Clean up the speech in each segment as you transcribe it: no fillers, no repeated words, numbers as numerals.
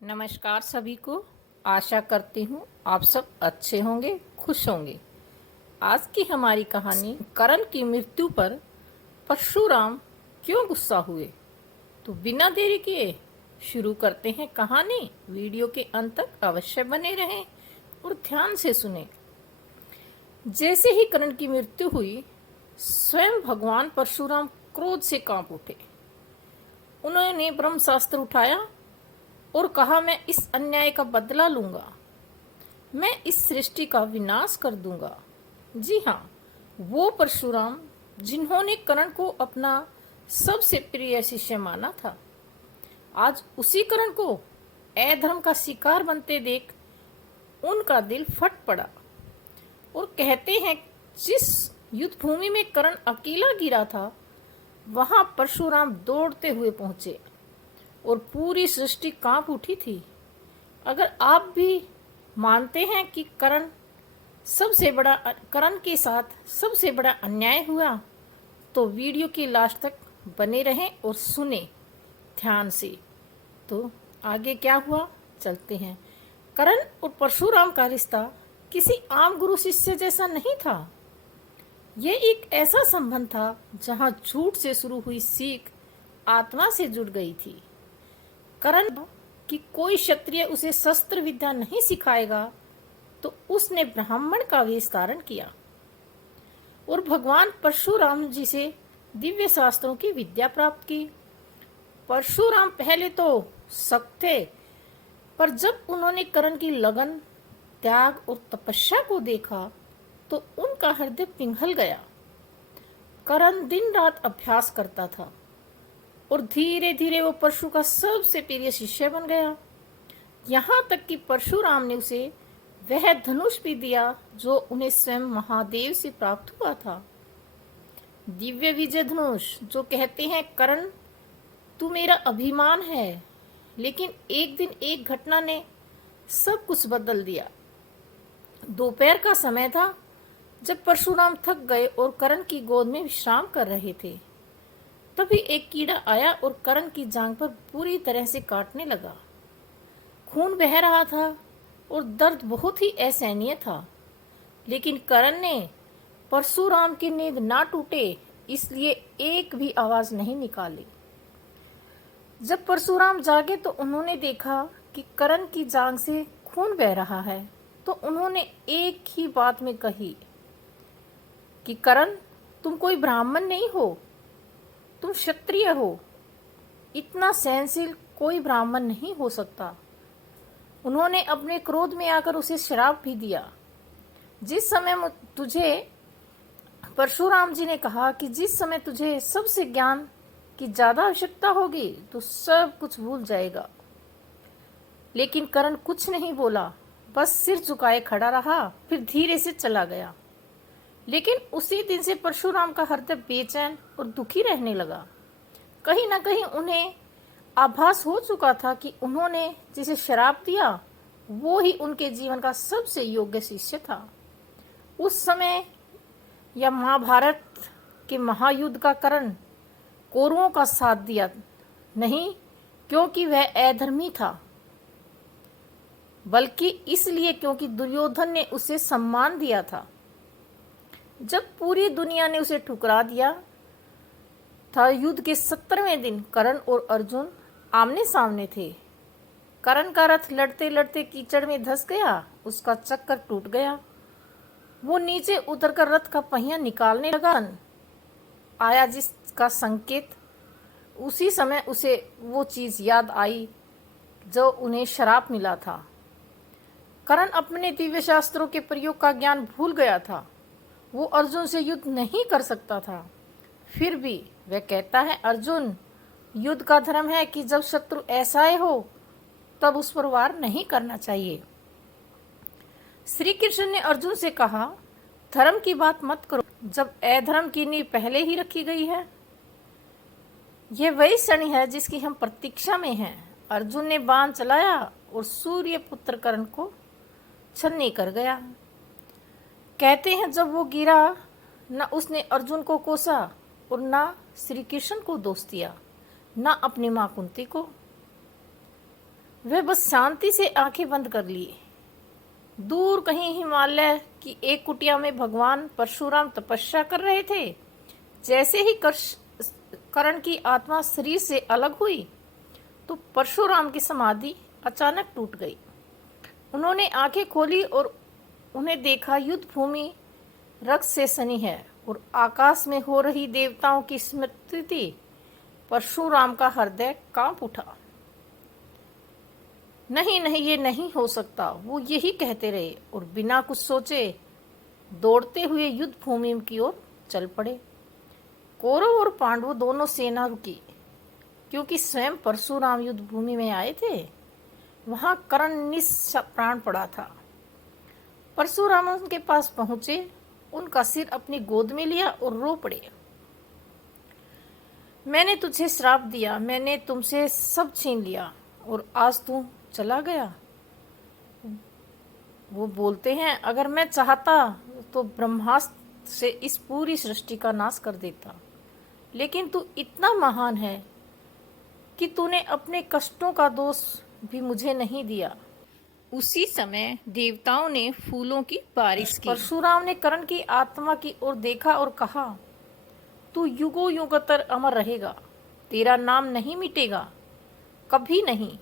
नमस्कार सभी को। आशा करती हूँ आप सब अच्छे होंगे, खुश होंगे। आज की हमारी कहानी कर्ण की मृत्यु पर परशुराम क्यों गुस्सा हुए। तो बिना देरी किए शुरू करते हैं कहानी। वीडियो के अंत तक अवश्य बने रहें और ध्यान से सुने। जैसे ही कर्ण की मृत्यु हुई, स्वयं भगवान परशुराम क्रोध से कांप उठे। उन्होंने ब्रह्मास्त्र उठाया और कहा, मैं इस अन्याय का बदला लूंगा, मैं इस सृष्टि का विनाश कर दूंगा। जी हाँ, वो परशुराम जिन्होंने कर्ण को अपना सबसे प्रिय शिष्य माना था, आज उसी कर्ण को अधर्म का शिकार बनते देख उनका दिल फट पड़ा। और कहते हैं, जिस युद्ध भूमि में कर्ण अकेला गिरा था, वहां परशुराम दौड़ते हुए पहुंचे और पूरी सृष्टि कांप उठी थी। अगर आप भी मानते हैं कि कर्ण के साथ सबसे बड़ा अन्याय हुआ, तो वीडियो के लास्ट तक बने रहें और सुने ध्यान से। तो आगे क्या हुआ, चलते हैं। कर्ण और परशुराम का रिश्ता किसी आम गुरु शिष्य जैसा नहीं था। यह एक ऐसा संबंध था जहां झूठ से शुरू हुई सीख आत्मा से जुड़ गई थी। कर्ण कि कोई क्षत्रिय उसे शस्त्र विद्या नहीं सिखाएगा, तो उसने ब्राह्मण का वेश धारण किया और भगवान परशुराम जी से दिव्य शास्त्रों की विद्या प्राप्त की। परशुराम पहले तो शक थे, पर जब उन्होंने कर्ण की लगन, त्याग और तपस्या को देखा, तो उनका हृदय पिघल गया। कर्ण दिन रात अभ्यास करता था और धीरे धीरे वो परशु का सबसे प्रिय शिष्य बन गया। यहाँ तक कि परशुराम ने उसे वह धनुष भी दिया जो उन्हें स्वयं महादेव से प्राप्त हुआ था, दिव्य विजय धनुष, जो कहते हैं, कर्ण तू मेरा अभिमान है। लेकिन एक दिन एक घटना ने सब कुछ बदल दिया। दोपहर का समय था, जब परशुराम थक गए और कर्ण की गोद में विश्राम कर रहे थे। तभी एक कीड़ा आया और कर्ण की जांघ पर पूरी तरह से काटने लगा। खून बह रहा था और दर्द बहुत ही असहनीय था। लेकिन कर्ण ने परशुराम की नींद ना टूटे, इसलिए एक भी आवाज नहीं निकाली। जब परशुराम जागे तो उन्होंने देखा कि कर्ण की जांघ से खून बह रहा है। तो उन्होंने एक ही बात में कही कि कर्ण, तुम कोई ब्राह्मण नहीं हो, तुम क्षत्रिय हो। इतना सहनशील कोई ब्राह्मण नहीं हो सकता। उन्होंने अपने क्रोध में आकर उसे श्राप भी दिया। जिस समय तुझे, परशुराम जी ने कहा कि जिस समय तुझे सबसे ज्ञान की ज्यादा आवश्यकता होगी, तो सब कुछ भूल जाएगा। लेकिन कर्ण कुछ नहीं बोला, बस सिर झुकाए खड़ा रहा, फिर धीरे से चला गया। लेकिन उसी दिन से परशुराम का हृदय बेचैन और दुखी रहने लगा। कहीं ना कहीं उन्हें आभास हो चुका था कि उन्होंने जिसे श्राप दिया, वो ही उनके जीवन का सबसे योग्य शिष्य था। उस समय या महाभारत के महायुद्ध का कर्ण कौरवों का साथ दिया नहीं क्योंकि वह अधर्मी था, बल्कि इसलिए क्योंकि दुर्योधन ने उसे सम्मान दिया था। जब पूरी दुनिया ने उसे ठुकरा दिया था, युद्ध के 17वें दिन कर्ण और अर्जुन आमने सामने थे। कर्ण का रथ लड़ते लड़ते कीचड़ में धंस गया, उसका चक्कर टूट गया। वो नीचे उतरकर रथ का पहिया निकालने लगा। आया जिसका संकेत, उसी समय उसे वो चीज याद आई जो उन्हें श्राप मिला था। कर्ण अपने दिव्य शास्त्रों के प्रयोग का ज्ञान भूल गया था। वो अर्जुन से युद्ध नहीं कर सकता था। फिर भी वह कहता है, अर्जुन, युद्ध का धर्म है कि जब शत्रु ऐसा हो तब उस पर वार नहीं करना चाहिए। श्री कृष्ण ने अर्जुन से कहा, धर्म की बात मत करो जब अधर्म की नींव पहले ही रखी गई है। यह वही क्षण है जिसकी हम प्रतीक्षा में हैं। अर्जुन ने बाण चलाया और सूर्य पुत्र कर्ण को छलनी कर गया। कहते हैं, जब वो गिरा, न उसने अर्जुन को कोसा और न श्री कृष्ण को दोष दिया, न अपनी मां कुंती को। वह बस शांति से आंखें बंद कर लिए। दूर कहीं हिमालय की एक कुटिया में भगवान परशुराम तपस्या कर रहे थे। जैसे ही कर्ण की आत्मा शरीर से अलग हुई तो परशुराम की समाधि अचानक टूट गई। उन्होंने आंखें खोली और उन्हें देखा युद्ध भूमि रक्त से सनी है और आकाश में हो रही देवताओं की स्मृति थी। परशुराम का हृदय कांप उठा। नहीं नहीं, ये नहीं हो सकता, वो यही कहते रहे और बिना कुछ सोचे दौड़ते हुए युद्ध भूमि की ओर चल पड़े। कौरव और पांडव दोनों सेना रुकी क्योंकि स्वयं परशुराम युद्ध भूमि में आए थे। वहां कर्ण निष्प्राण पड़ा था। परशुराम उनके पास पहुंचे, उनका सिर अपनी गोद में लिया और रो पड़े। मैंने तुझे श्राप दिया, मैंने तुमसे सब छीन लिया और आज तू चला गया। वो बोलते हैं, अगर मैं चाहता तो ब्रह्मास्त्र से इस पूरी सृष्टि का नाश कर देता, लेकिन तू इतना महान है कि तूने अपने कष्टों का दोष भी मुझे नहीं दिया। उसी समय देवताओं ने फूलों की बारिश की। परशुराम ने कर्ण की आत्मा की ओर देखा और कहा, तू युगों युगोत्तर अमर रहेगा, तेरा नाम नहीं मिटेगा, कभी नहीं।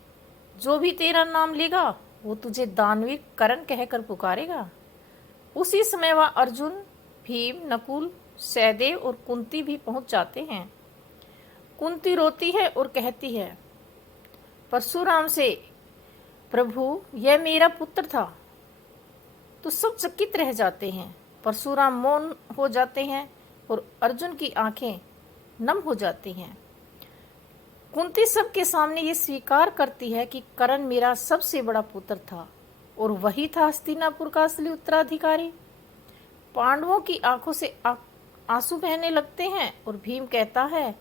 जो भी तेरा नाम लेगा वो तुझे दानवीर कर्ण कहकर पुकारेगा। उसी समय वह अर्जुन, भीम, नकुल, सहदेव और कुंती भी पहुंच जाते हैं। कुंती रोती है और कहती है परशुराम से, प्रभु यह मेरा पुत्र था। तो सब चकित रह जाते हैं। परशुराम मौन हो जाते हैं और अर्जुन की आंखें नम हो जाती हैं। कुंती सबके सामने ये स्वीकार करती है कि कर्ण मेरा सबसे बड़ा पुत्र था और वही था हस्तिनापुर का असली उत्तराधिकारी। पांडवों की आंखों से आंसू बहने लगते हैं और भीम कहता है,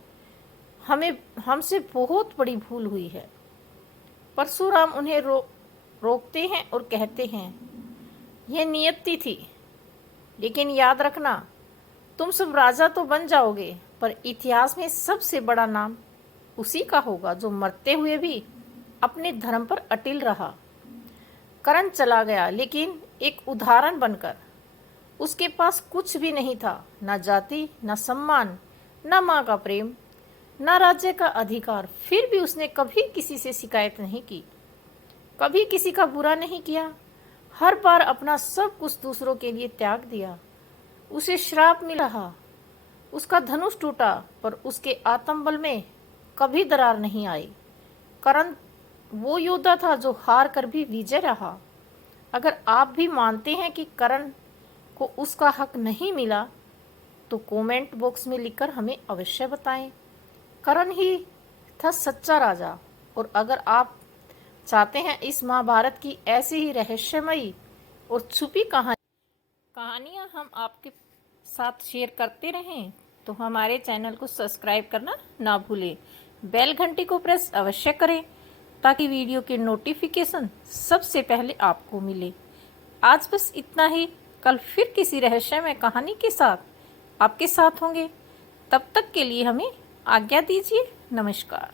हमसे बहुत बड़ी भूल हुई है। परशुराम उन्हें रोकते हैं और कहते हैं, यह नियति थी, लेकिन याद रखना तुम सब राजा तो बन जाओगे, पर इतिहास में सबसे बड़ा नाम उसी का होगा जो मरते हुए भी अपने धर्म पर अटिल रहा। कर्ण चला गया, लेकिन एक उदाहरण बनकर। उसके पास कुछ भी नहीं था, न जाति, न सम्मान, न माँ का प्रेम, न राज्य का अधिकार। फिर भी उसने कभी किसी से शिकायत नहीं की, कभी किसी का बुरा नहीं किया। हर बार अपना सब कुछ दूसरों के लिए त्याग दिया। उसे श्राप मिला, उसका धनुष टूटा, पर उसके आत्मबल में कभी दरार नहीं आई। कर्ण वो योद्धा था जो हार कर भी विजय रहा। अगर आप भी मानते हैं कि कर्ण को उसका हक नहीं मिला तो कमेंट बॉक्स में लिखकर हमें अवश्य बताएं। कर्ण ही था सच्चा राजा। और अगर आप चाहते हैं इस महाभारत की ऐसी ही रहस्यमयी और छुपी कहानियाँ हम आपके साथ शेयर करते रहें तो हमारे चैनल को सब्सक्राइब करना ना भूलें। बेल घंटी को प्रेस अवश्य करें ताकि वीडियो के नोटिफिकेशन सबसे पहले आपको मिले। आज बस इतना ही। कल फिर किसी रहस्यमय कहानी के साथ आपके साथ होंगे। तब तक के लिए हमें आज्ञा दीजिए। नमस्कार।